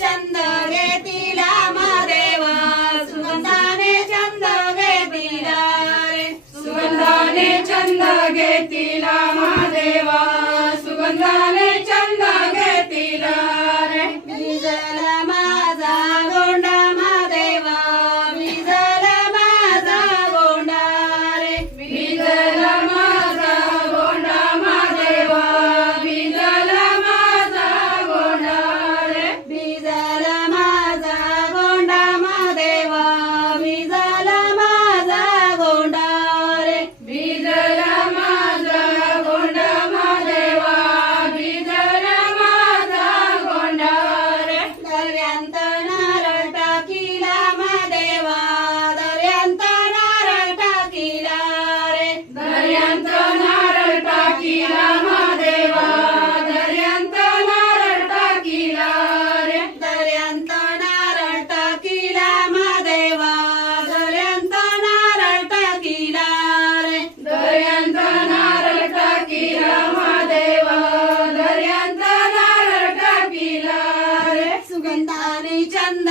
चंद घेतिला महादेवा सुगंधाने चंद घेतिला रे सुगंधाने चंद घेतिला महादेवा सुगंधाने चंद घेतिला रे भिजला माझा गोंडा महादेवा भिजला माझा गोंडा रे भिजला माझा गोंडा महादेवा भिजला माझा गोंडा रे भिजला माझा गोंडा महादेवा भिजला माझा गोंडा रे भिजला माझा गोंडा महादेवा भिजला माझा गोंडा रे दर्यांत नारळ टाकीला महादेवा दर्यांत नारळ टाकीला रे दर्यांत नारळ टाकीला महादेवा दर्यांत नारळ टाकीला रे दर्यांत नारळ टाकीला महादेवा दर्यांत नारळ टाकीला रे दर्यांत नारळ टाकीला महादेवा दर्यांत नारळ टाकीला रे सुगंधाने चंद